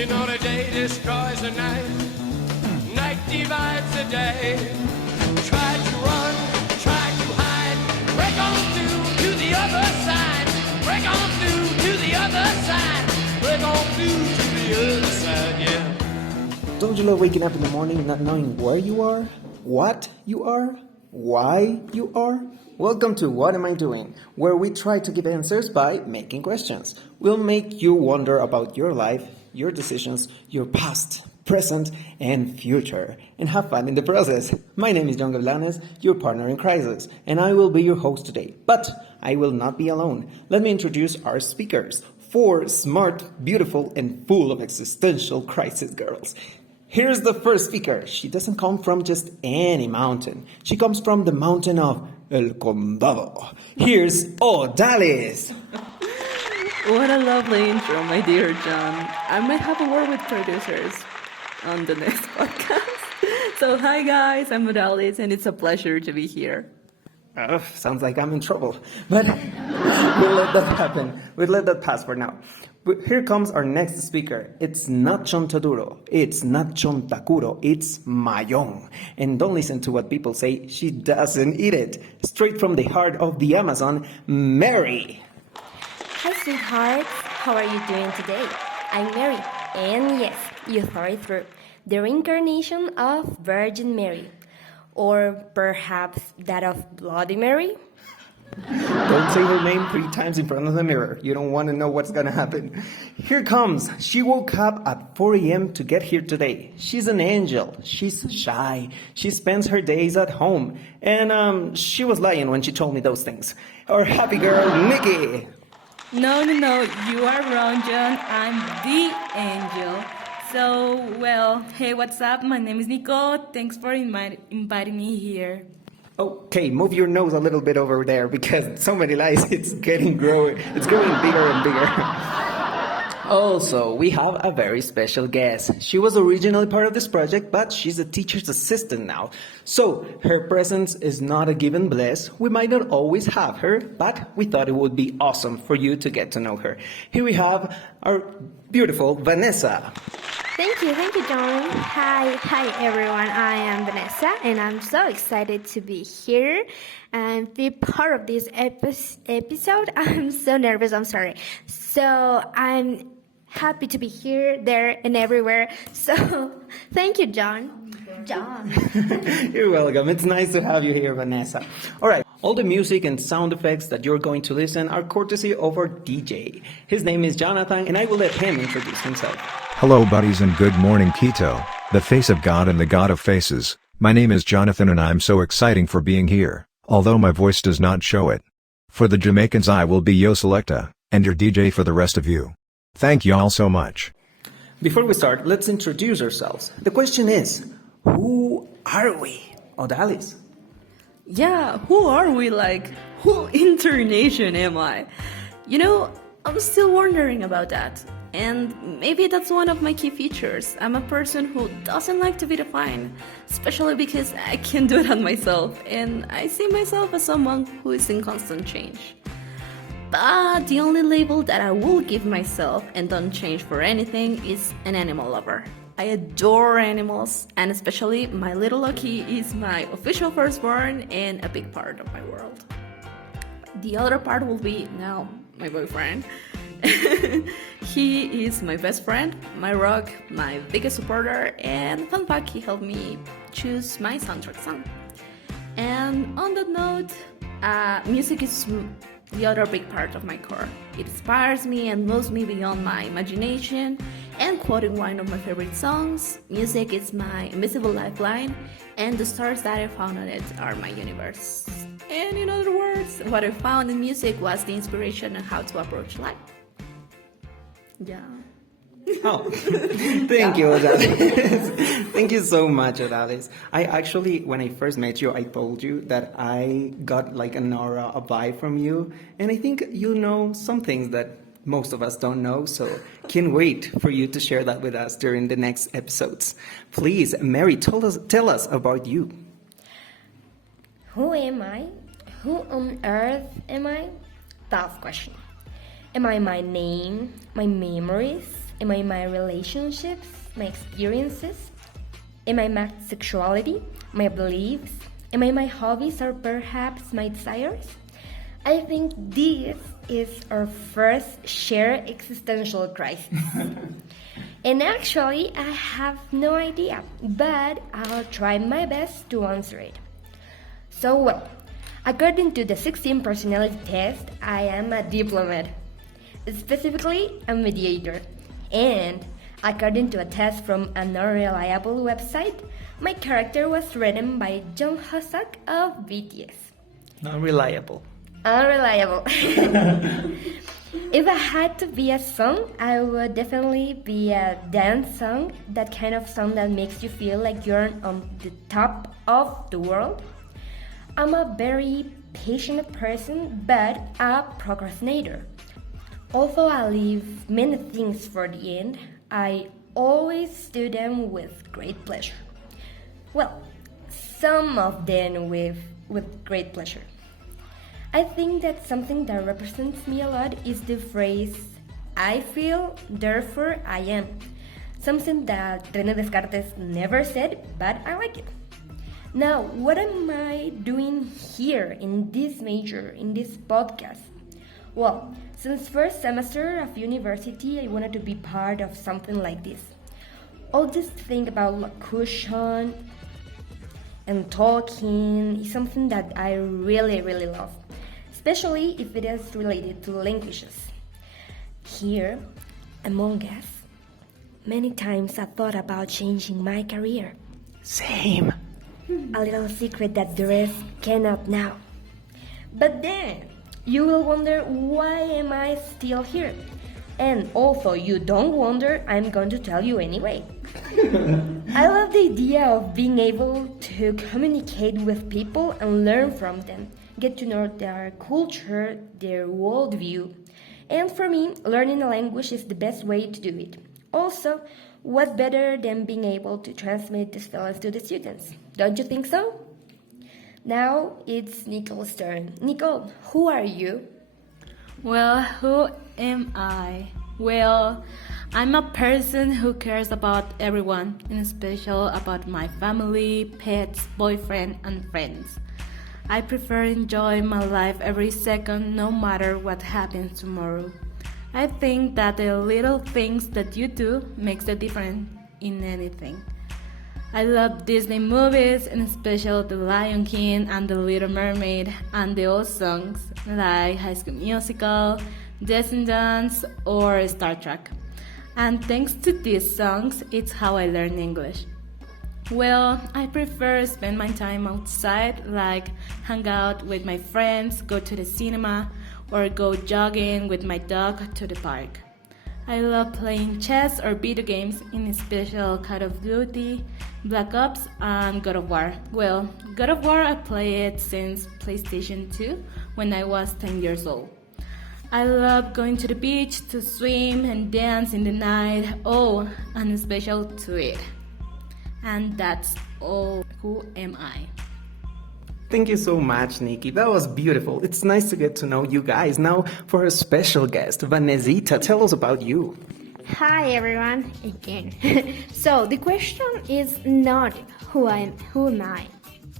You know the day destroys the night, night divides the day. Try to run, try to hide, break on through to the other side, break on through to the other side, break on through to the other side, yeah. Don't you love waking up in the morning not knowing where you are, what you are, why you are? Welcome to What Am I Doing, where we try to give answers by making questions. We'll make you wonder about your life, your decisions, your past, present, and future, and have fun in the process. My name is 𝙙𝙤𝙤𝙣𝙜, your partner in crisis, and I will be your host today. But I will not be alone. Let me introduce our speakers, 4 smart, beautiful, and full of existential crisis girls. Here's the first speaker. She doesn't come from just any mountain. She comes from the mountain of El Condado. Here's Odaliz. What a lovely intro, my dear John. I might have a word with producers on the next podcast. So hi guys, I'm Odaliz and it's a pleasure to be here. Sounds like I'm in trouble. But we'll let that happen. We'll let that pass for now. But here comes our next speaker. It's not chontaduro. It's not chontakuro. It's mayong. And don't listen to what people say. She doesn't eat it. Straight from the heart of the Amazon, Mary. Hi, sweethearts. How are you doing today? I'm Mary, and yes, you thought it through. The reincarnation of Virgin Mary. Or perhaps that of Bloody Mary? Don't say her name 3 times in front of the mirror. You don't want to know what's going to happen. Here comes. She woke up at 4 a.m. to get here today. She's an angel. She's shy. She spends her days at home. And she was lying when she told me those things. Our happy girl, Nikki. No, you are wrong, John. I'm the angel. So, well, hey, what's up? My name is Nicole. Thanks for inviting me here. Okay, move your nose a little bit over there because so many lies, it's growing bigger and bigger. Also, we have a very special guest. She was originally part of this project, but she's a teacher's assistant now. So, her presence is not a given bliss. We might not always have her, but we thought it would be awesome for you to get to know her. Here we have our beautiful Vanessa. Thank you, John. Hi everyone. I am Vanessa, and I'm so excited to be here and be part of this episode. I'm so nervous. I'm sorry. So I'm happy to be here, there, and everywhere. So thank you, John. You're welcome. It's nice to have you here, Vanessa. All right. All the music and sound effects that you're going to listen are courtesy of our DJ. His name is Jonathan, and I will let him introduce himself. Hello buddies and good morning Quito, the face of God and the God of faces. My name is Jonathan and I'm so exciting for being here, although my voice does not show it. For the Jamaicans I will be Yo Selecta, and your DJ for the rest of you. Thank y'all so much. Before we start, let's introduce ourselves. The question is, who are we? Odaliz. Yeah, who are we? Like, who incarnation am I? You know, I'm still wondering about that. And maybe that's one of my key features. I'm a person who doesn't like to be defined, especially because I can do it on myself, and I see myself as someone who is in constant change. But the only label that I will give myself and don't change for anything is an animal lover. I adore animals, and especially my little Loki is my official firstborn and a big part of my world. The other part will be now my boyfriend. He is my best friend, my rock, my biggest supporter, and fun fact, he helped me choose my soundtrack song. And on that note, music is the other big part of my core. It inspires me and moves me beyond my imagination. And quoting one of my favorite songs, music is my invisible lifeline, and the stars that I found on it are my universe. And in other words, what I found in music was the inspiration on how to approach life. Yeah. Oh, thank you, Odaliz. Thank you so much, Odaliz. I actually, when I first met you, I told you that I got like an aura, a vibe from you. And I think you know some things that most of us don't know. So can't wait for you to share that with us during the next episodes. Please, Mary, tell us about you. Who am I? Who on earth am I? Tough question. Am I my name, my memories, Am I my relationships, my experiences? Am I my sexuality, my beliefs? Am I my hobbies or perhaps my desires? I think this is our first shared existential crisis. And actually, I have no idea, but I'll try my best to answer it. So, well, according to the 16 personality test, I am a diplomat, specifically a mediator. And according to a test from an unreliable website, my character was written by Jung Hoseok of BTS. Not reliable. Unreliable. If I had to be a song, I would definitely be a dance song, that kind of song that makes you feel like you're on the top of the world. I'm a very patient person, but a procrastinator. Although I leave many things for the end, I always do them with great pleasure. Well, some of them with great pleasure. I think that something that represents me a lot is the phrase, I feel, therefore I am. Something that René Descartes never said, but I like it. Now, what am I doing here in this major, in this podcast? Well, since first semester of university, I wanted to be part of something like this. All this thing about locution and talking is something that I really, really love, especially if it is related to languages. Here, among us, many times I thought about changing my career. Same. A little secret that the rest cannot know. But then, you will wonder, why am I still here? And although you don't wonder, I'm going to tell you anyway. I love the idea of being able to communicate with people and learn from them, get to know their culture, their worldview. And for me, learning a language is the best way to do it. Also, what better than being able to transmit these feelings to the students? Don't you think so? Now it's Nicole's turn. Nicole, who are you? Well, who am I? Well, I'm a person who cares about everyone, and especially about my family, pets, boyfriend, and friends. I prefer enjoy my life every second, no matter what happens tomorrow. I think that the little things that you do makes a difference in anything. I love Disney movies, and especially The Lion King and The Little Mermaid, and the old songs like High School Musical, Descendants, or Star Trek. And thanks to these songs, it's how I learn English. Well, I prefer spend my time outside, like hang out with my friends, go to the cinema, or go jogging with my dog to the park. I love playing chess or video games, in special Call of Duty, Black Ops, and God of War. Well, God of War I played since PlayStation 2 when I was 10 years old. I love going to the beach to swim and dance in the night. Oh, and special to it. And that's all. Who am I? Thank you so much, Nikki. That was beautiful. It's nice to get to know you guys. Now, for a special guest, Vanessa, tell us about you. Hi everyone, again. So the question is not who am I?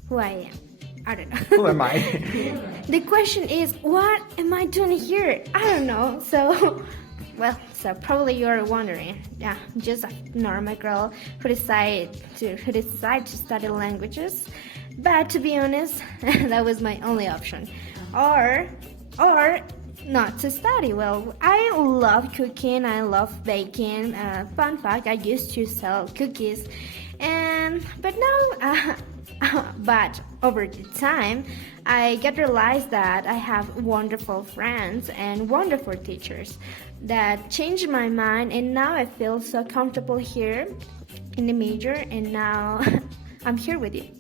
Who I am. I don't know. Who am I? The question is, what am I doing here? I don't know. So probably you're wondering. Yeah, just a normal girl who decided to study languages. But to be honest, that was my only option. Or not to study. Well, I love cooking, I love baking. Fun fact, I used to sell cookies. But over the time, I got realized that I have wonderful friends and wonderful teachers that changed my mind, and now I feel so comfortable here in the major, and now I'm here with you.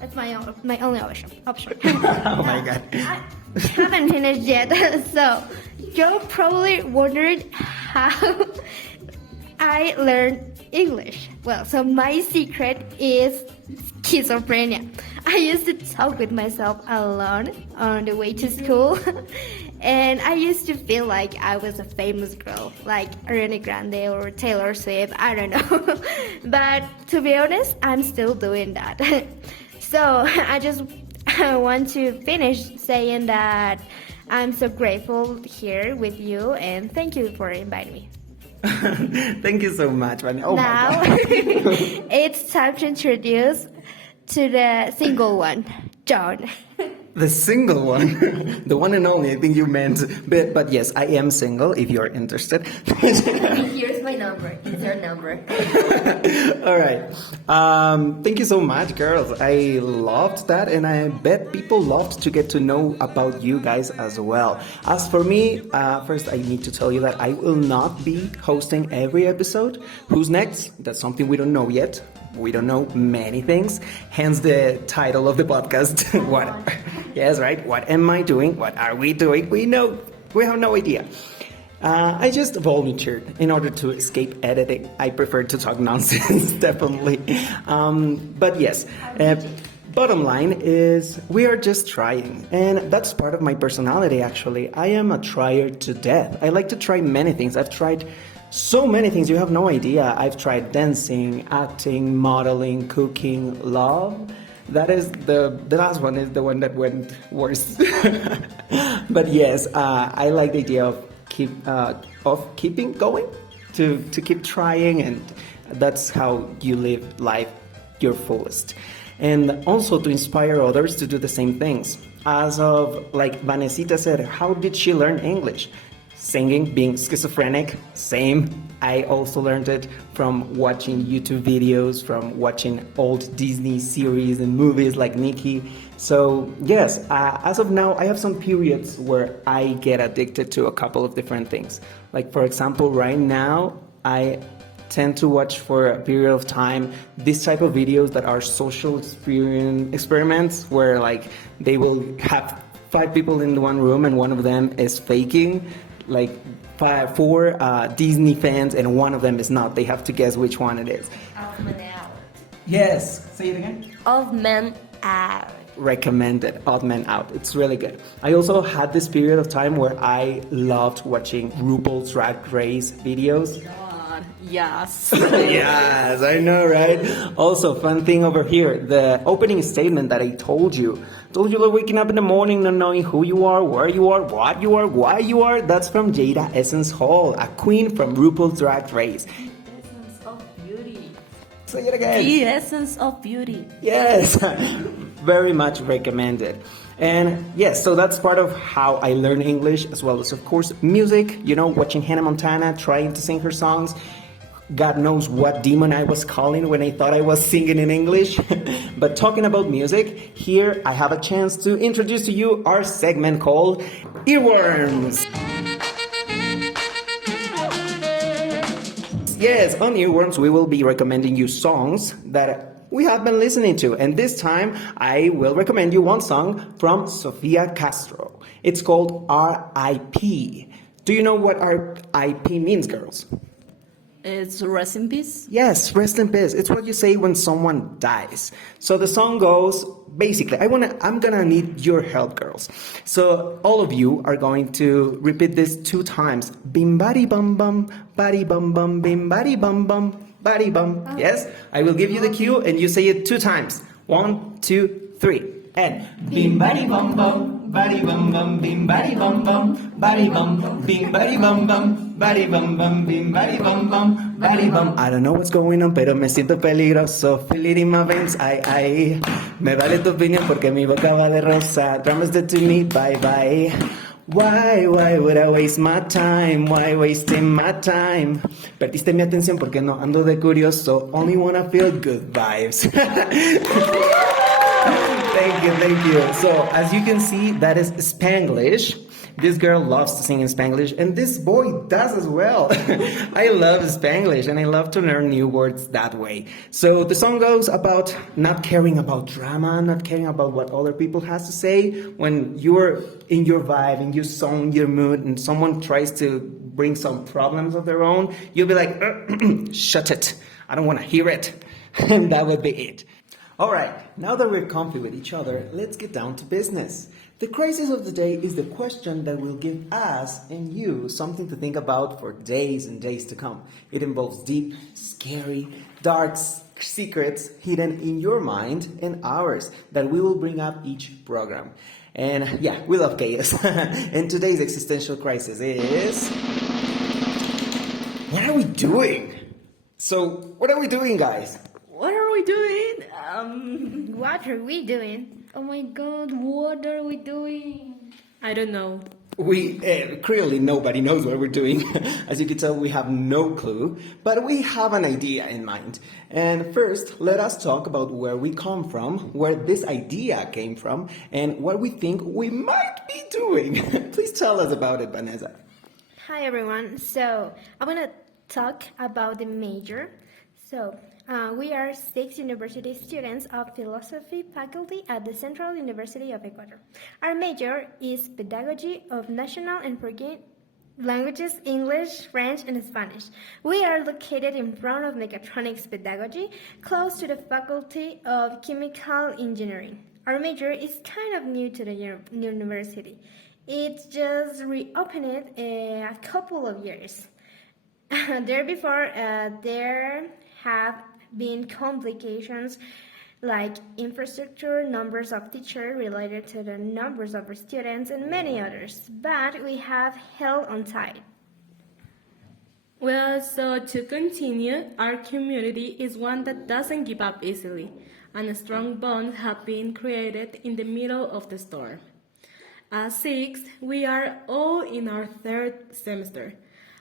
That's my only option. Oh my God. I haven't finished yet. So you're probably wondering how I learned English. Well, so my secret is schizophrenia. I used to talk with myself alone on the way to school. And I used to feel like I was a famous girl, like Ariana Grande or Taylor Swift, I don't know. But to be honest, I'm still doing that. So I just want to finish saying that I'm so grateful here with you, and thank you for inviting me. Thank you so much, Vanessa. Oh Now, my God. it's time to introduce to the single one, John. The single one, the one and only, I think you meant. But yes, I am single if you're interested. Here's my number. It's your number. All right. Thank you so much, girls. I loved that, and I bet people loved to get to know about you guys as well. As for me, first I need to tell you that I will not be hosting every episode. Who's next? That's something we don't know yet. We don't know many things, hence the title of the podcast. What? Yes, right? What am I doing? What are we doing? We have no idea. I just volunteered in order to escape editing. I prefer to talk nonsense, definitely. But yes, bottom line is we are just trying, and that's part of my personality, actually. I am a trier to death. I like to try many things. I've tried so many things, you have no idea. I've tried dancing, acting, modeling, cooking, love. That is the last one is the one that went worse. But yes, I like the idea of keeping going, to keep trying, and that's how you live life your fullest. And also to inspire others to do the same things. As of, like Vanessa said, how did she learn English? Singing, being schizophrenic, same. I also learned it from watching YouTube videos, from watching old Disney series and movies like Mickey. So yes, as of now, I have some periods where I get addicted to a couple of different things. Like for example, right now, I tend to watch for a period of time this type of videos that are social experiments where like they will have 5 people in one room and one of them is faking. Like 4 Disney fans and one of them is not. They have to guess which one it is. Odd Man Out. Yes. Say it again. Odd Man Out. Recommended. Odd Man Out. It's really good. I also had this period of time where I loved watching RuPaul's Drag Race videos. God, yes. Yes, I know, right? Also, fun thing over here, the opening statement that I told you that waking up in the morning not knowing who you are, where you are, what you are, why you are, that's from Jada Essence Hall, a queen from RuPaul's Drag Race. Essence of beauty. Say it again. The essence of beauty. Yes, very much recommended. And yes, so that's part of how I learn English, as well as, of course, music, watching Hannah Montana, trying to sing her songs. God knows what demon I was calling when I thought I was singing in English. But talking about music, here I have a chance to introduce to you our segment called Earworms. Yes, on Earworms we will be recommending you songs that we have been listening to. And this time I will recommend you one song from Sofia Castro. It's called R.I.P. Do you know what R.I.P. means, girls? It's rest in peace. Yes, rest in peace. It's what you say when someone dies. So the song goes, basically, I'm gonna need your help, girls. So all of you are going to repeat this 2 times. Bim bari bum bum, bari bum bum, bim bari bum bum, bari bum. Yes? I will give you the cue and you say it 2 times. 1, 2, 3. And bim bari bum bum, bari bum bum, bim bari bum bum, bari bum, bim bari bum bum. Bari bum bum, bim bari bum bum, bari bum. I don't know what's going on, pero me siento peligroso. Feel it in my veins, ay, ay. Me vale tu opinión porque mi boca va de rosa. Drama's dead to me, bye, bye. Why would I waste my time? Why wasting my time? Perdiste mi atención porque no ando de curioso. Only wanna feel good vibes. Thank you. So, as you can see, that is Spanglish. This girl loves to sing in Spanglish, and this boy does as well. I love Spanglish, and I love to learn new words that way. So the song goes about not caring about drama, not caring about what other people has to say. When you're in your vibe, in your song, your mood, and someone tries to bring some problems of their own, you'll be like, shut it. I don't want to hear it. And that would be it. All right, now that we're comfy with each other, let's get down to business. The crisis of the day is the question that will give us and you something to think about for days and days to come. It involves deep, scary, dark secrets hidden in your mind and ours that we will bring up each program. And yeah, we love chaos. And today's existential crisis is... what are we doing? So, what are we doing, guys? What are we doing? What are we doing? Oh my god, what are we doing? I don't know. We clearly nobody knows what we're doing. As you can tell, we have no clue, but we have an idea in mind. And first, let us talk about where we come from, where this idea came from, and what we think we might be doing. Please tell us about it, Vanessa. Hi everyone. So I'm gonna talk about the major. So we are 6 university students of philosophy faculty at the Central University of Ecuador. Our major is pedagogy of national and foreign languages, English, French, and Spanish. We are located in front of mechatronics pedagogy, close to the faculty of chemical engineering. Our major is kind of new to the university. It just reopened a couple of years. There have been complications like infrastructure, numbers of teachers related to the numbers of our students, and many others, but we have held on tight. Well, so to continue, our community is one that doesn't give up easily, and strong bonds have been created in the middle of the storm. As 6, we are all in our 3rd semester,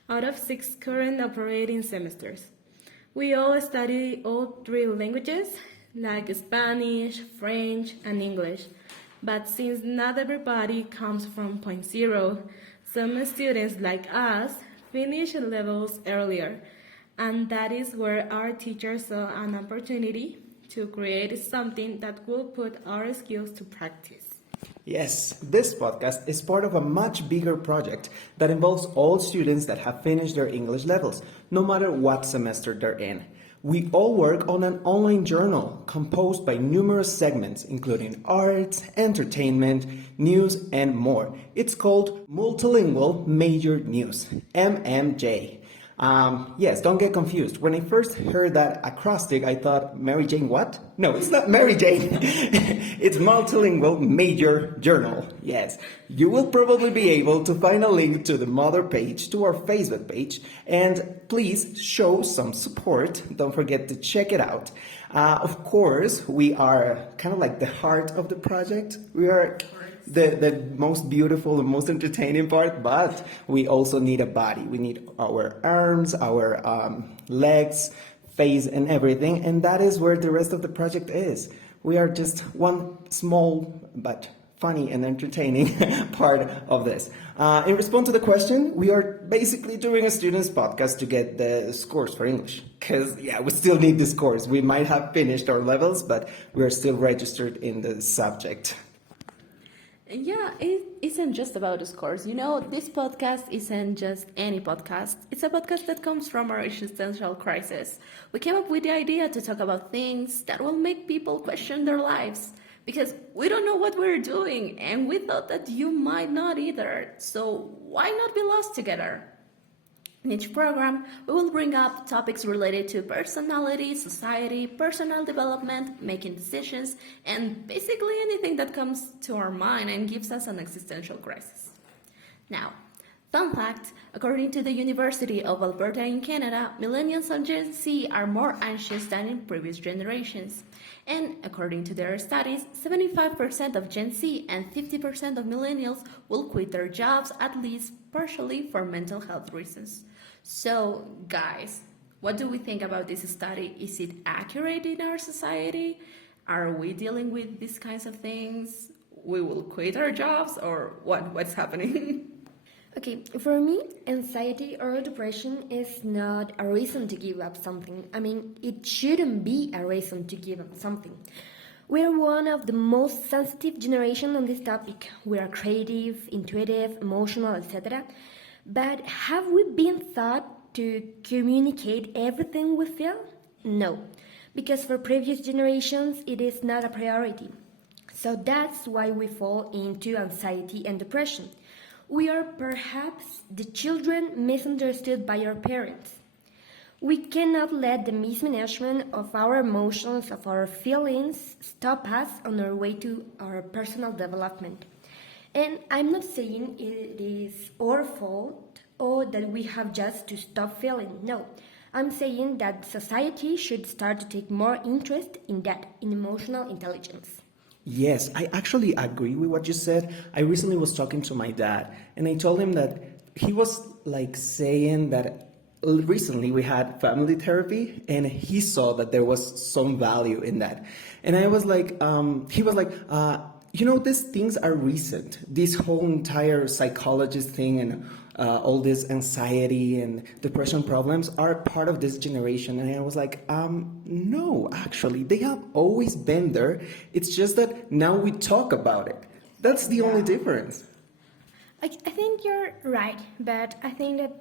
out of 6 current operating semesters. We all study all 3 languages, like Spanish, French, and English. But since not everybody comes from point zero, some students like us finish levels earlier. And that is where our teachers saw an opportunity to create something that will put our skills to practice. Yes, this podcast is part of a much bigger project that involves all students that have finished their English levels, no matter what semester they're in. We all work on an online journal composed by numerous segments, including arts, entertainment, news, and more. It's called Multilingual Major News, MMJ. Yes, don't get confused. When I first heard that acrostic, I thought, Mary Jane what? No, it's not Mary Jane. It's Multilingual Major Journal. Yes, you will probably be able to find a link to the mother page, to our Facebook page, and please show some support. Don't forget to check it out. Of course, we are kind of like the heart of the project. We are the most beautiful and most entertaining part, but we also need a body. We need our arms, our legs, face, and everything, and that is where the rest of the project is. We are just one small but funny and entertaining part of this. In response to the question, we are basically doing a student's podcast to get the scores for English. Because, yeah, we still need the scores. We might have finished our levels, but we are still registered in the subject. Yeah, it isn't just about the scores. You know, this podcast isn't just any podcast. It's a podcast that comes from our existential crisis. We came up with the idea to talk about things that will make people question their lives. Because we don't know what we're doing, and we thought that you might not either. So why not be lost together? In each program, we will bring up topics related to personality, society, personal development, making decisions, and basically anything that comes to our mind and gives us an existential crisis. Now, fun fact, according to the University of Alberta in Canada, millennials and Gen Z are more anxious than in previous generations. And according to their studies, 75% of Gen Z and 50% of millennials will quit their jobs at least partially for mental health reasons. So, guys, what do we think about this study? Is it accurate in our society? Are we dealing with these kinds of things? We will quit our jobs, or what? What's happening? Okay, for me, anxiety or depression is not a reason to give up something. I mean, it shouldn't be a reason to give up something. We're one of the most sensitive generation on this topic. We are creative, intuitive, emotional, etc. But have we been taught to communicate everything we feel? No. because for previous generations it is not a priority. So that's why we fall into anxiety and depression. We are perhaps the children misunderstood by our parents. We cannot let the mismanagement of our emotions, of our feelings, stop us on our way to our personal development. And I'm not saying it is our fault or that we have just to stop feeling. No, I'm saying that society should start to take more interest in that, in emotional intelligence. Yes, I actually agree with what you said. I recently was talking to my dad, and I told him that he was like saying that recently we had family therapy, and he saw that there was some value in that. And I was like, he was like, these things are recent. This whole entire psychologist thing and all this anxiety and depression problems are part of this generation. And I was like, no, actually, they have always been there. It's just that now we talk about it. That's the only difference. I think you're right, but I think that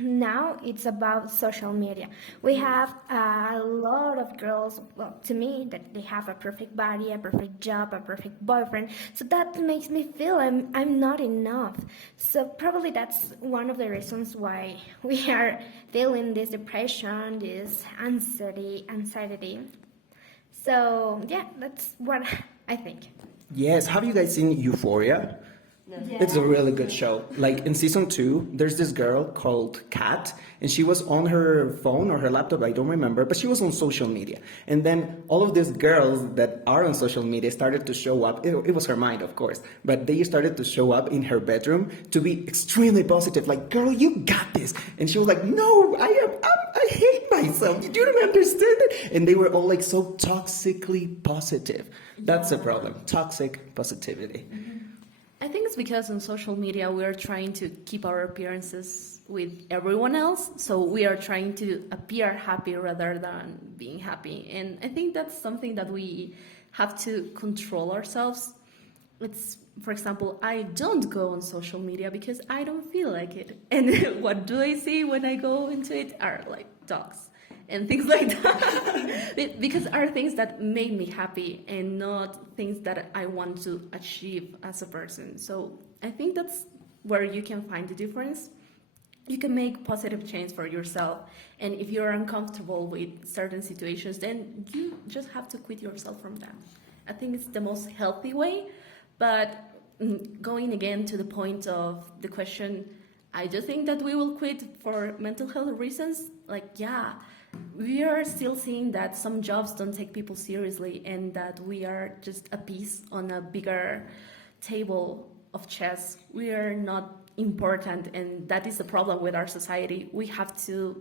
now it's about social media. We have a lot of girls, well, to me, that they have a perfect body, a perfect job, a perfect boyfriend. So that makes me feel I'm not enough. So probably that's one of the reasons why we are feeling this depression, this anxiety. So yeah, that's what I think. Yes, have you guys seen Euphoria? It's a really good show. Like in season 2, there's this girl called Kat, and she was on her phone or her laptop, I don't remember, but she was on social media. And then all of these girls that are on social media started to show up. It was her mind, of course, but they started to show up in her bedroom to be extremely positive. Like, girl, you got this. And she was like, no, I hate myself. You don't understand it. And they were all like so toxically positive. That's the problem. Toxic positivity. I think it's because on social media we are trying to keep our appearances with everyone else, so we are trying to appear happy rather than being happy. And I think that's something that we have to control ourselves. It's, for example, I don't go on social media because I don't feel like it. And what do I see when I go into it are like dogs and things like that. Because are things that make me happy and not things that I want to achieve as a person. So I think that's where you can find the difference. You can make positive change for yourself. And if you're uncomfortable with certain situations, then you just have to quit yourself from them. I think it's the most healthy way. But going again to the point of the question, I do think that we will quit for mental health reasons. Like, yeah, we are still seeing that some jobs don't take people seriously and that we are just a piece on a bigger table of chess. We are not important, and that is the problem with our society. We have to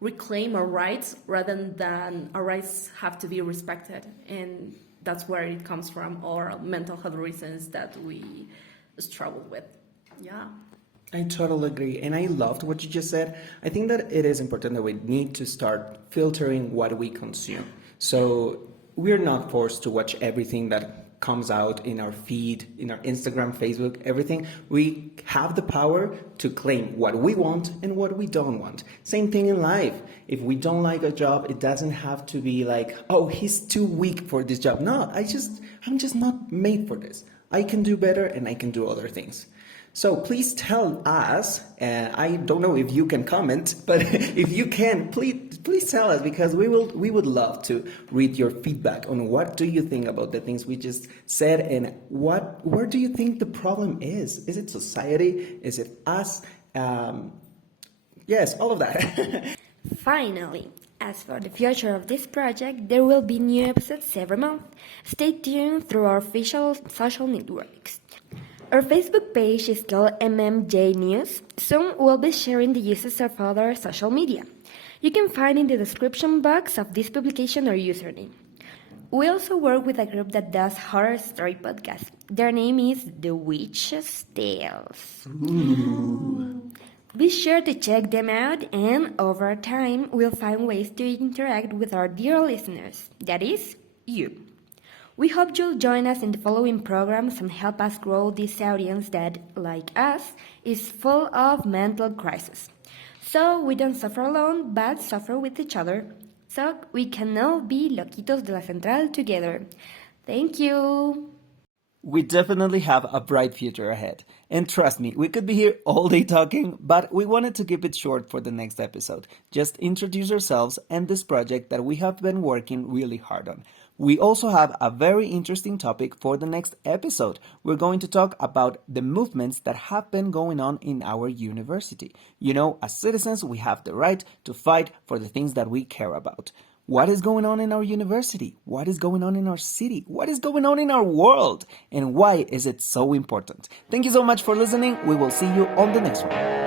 reclaim our rights rather than our rights have to be respected. And that's where it comes from, or mental health reasons that we struggle with. Yeah. I totally agree. And I loved what you just said. I think that it is important that we need to start filtering what we consume. So we're not forced to watch everything that comes out in our feed, in our Instagram, Facebook, everything. We have the power to claim what we want and what we don't want. Same thing in life. If we don't like a job, it doesn't have to be like, oh, he's too weak for this job. No, I'm just not made for this. I can do better and I can do other things. So please tell us, I don't know if you can comment, but if you can, please tell us, because we would love to read your feedback on what do you think about the things we just said, and where do you think the problem is? Is it society? Is it us? Yes, all of that. Finally, as for the future of this project, there will be new episodes every month. Stay tuned through our official social networks. Our Facebook page is called MMJ News. Soon we'll be sharing the uses of other social media. You can find in the description box of this publication our username. We also work with a group that does horror story podcasts. Their name is The Witch's Tales. Ooh. Be sure to check them out, and over time we'll find ways to interact with our dear listeners, that is, you. We hope you'll join us in the following programs and help us grow this audience that, like us, is full of mental crisis. So we don't suffer alone, but suffer with each other. so we can all be loquitos de la central together. Thank you. We definitely have a bright future ahead. And trust me, we could be here all day talking, but we wanted to keep it short for the next episode. Just introduce yourselves and this project that we have been working really hard on. We also have a very interesting topic for the next episode. We're going to talk about the movements that have been going on in our university. You know, as citizens, we have the right to fight for the things that we care about. What is going on in our university? What is going on in our city? What is going on in our world? And why is it so important? Thank you so much for listening. We will see you on the next one.